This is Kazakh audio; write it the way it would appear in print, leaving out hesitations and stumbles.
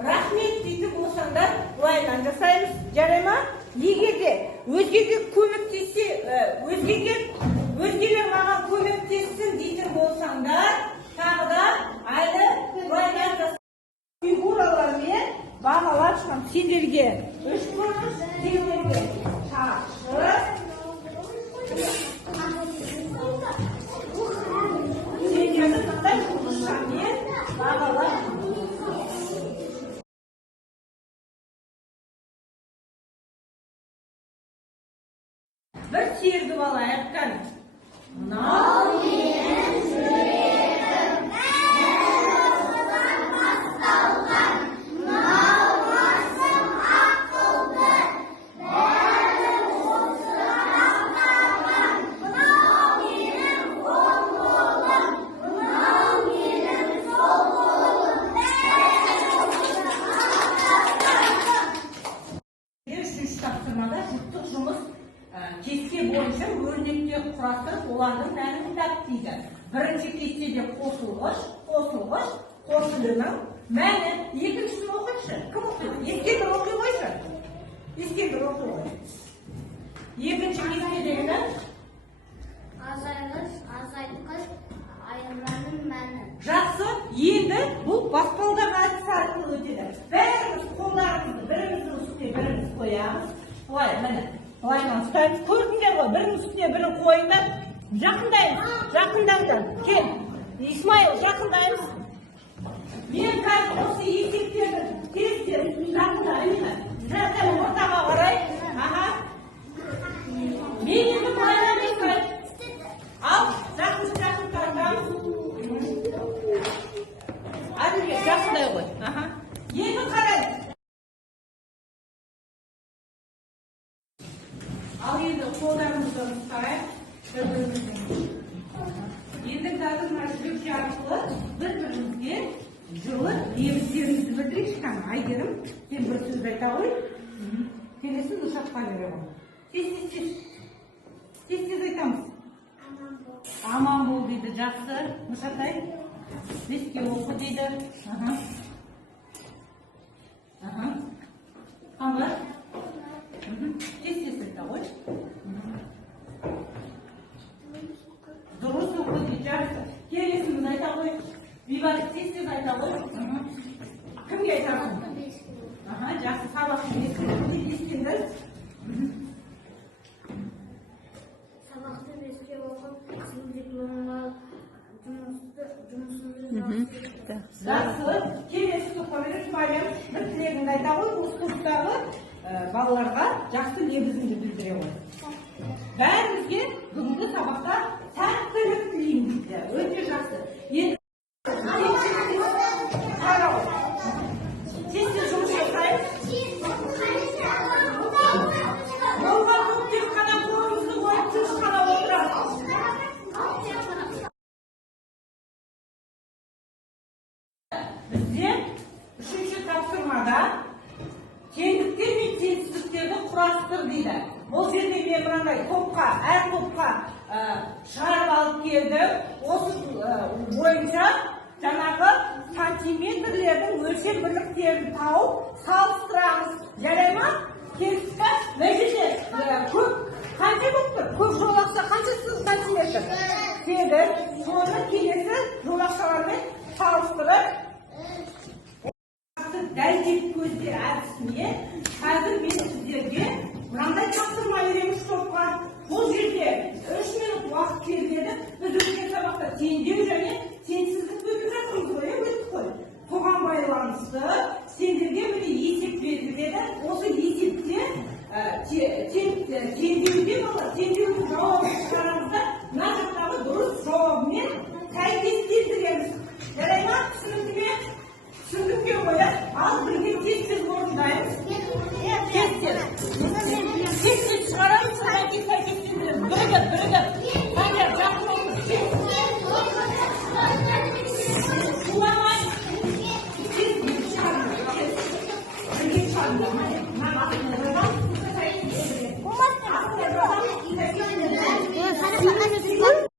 рахмет дейтін болсаңдар, былайынан жасаймыз, жарай ма? Егер де өзгеге көмектессе, өзгелер маған көмектессін дейтін болсаңдар, тағы да әлі былайынан жасаймыз. Фигуралармен бағалап шығам. Сендерге 3 күміс, сендерге шашы, сендерді қандай құлышамен бағалап. Bir sergi bala aytkan. Mınau mening yuragim, ma'nodan bastalgan, ma'nosim aqldi, bari o'zi aqlaman, mınau mening qo'l qo'lim, mınau mening so'l qo'lim. Üçüncü taptırmada juftlik жұмыс кесте бойынша өрнекте құрастырып, олардың мәнін дәптейді. Бірінші кестеде қосылымның мәні, екіншісін оқишы. Кім оқиды? Ескендір оқи қойшы. Ескендір оқи қой. Екінші кестедегі азайтқыш айырманың мәні. Жақсы, енді бұл баспалдағы әдіс арқылы өтеді. Бәріміз қолдарымызды біріміздің үстіне біріміз қоямыз. Былай, міне. Былайынан ұстаймыз. Көрдіңдер ғой, бірінің үстіне бірін қойыңдар. Жақындаңдар. Кел, Исмаил, жақындаймыз. Мен қазір осы есептерді тез жақындаймын. Жақын ортаға қарай. Мен енді былайынан Исмаил. Ал, жақын тартамыз. Әділге жақындай ғой. Енді қарай. Ал енді қолдарымызды ұстайық, бір-біріміздің. Енді қазір мына жүрекше арқылы бір-бірімізге жылы лебіздерімізді білдірейікші қана. Айгерім, сен бір сөз айта ғой. Келесін ұшаққа бере ғой. Тез айтамыз. Аман бол дейді, жақсы. Нұршатай, беске оқы дейді. Қамбар. Тез айта ғой. Дұрыс оқы дейді, жақсы. Келесіміз айта ғой. Бейбарыс тез айта ғой. Кімге айтасың? Жақсы, сабақтың ескендір. Сабақты беске оқып, сіңдік мұңал жұмысымызды жақсы. Келесі тоққа беріп, Мариям, бір тілегіңді айта ғой, бұл курстағы балаларға жақсы лебізіңді білдіре ғой. Бәрімізге бүгінгі сабақта сәттілік тілеймін дейді. Өте жақсы. Енді қара ғой. Тез жұмыс жасайық. Болған көптен қана қолымызды қойып, тыныш қана отырамыз. Бізде үшінші тапсырмада теңдіктер мен теңсіздіктерді құрастыр дейді. Бұл жерде мен мынандай топқа, әр топқа шығарып алып келдім. Осы бойынша жаңағы сантиметрлердің өлшем бірліктерін тауып салыстырамыз. Жарай ма? Келістік пе? Мына жерде көп қанша болып тұр? Көп жолақша қанша сантиметр? 8. Соны келесі жолақшалармен салыстырып дәлдеп көздер әдісіне қазір мен сіздерге мынандай тапсырма береміз.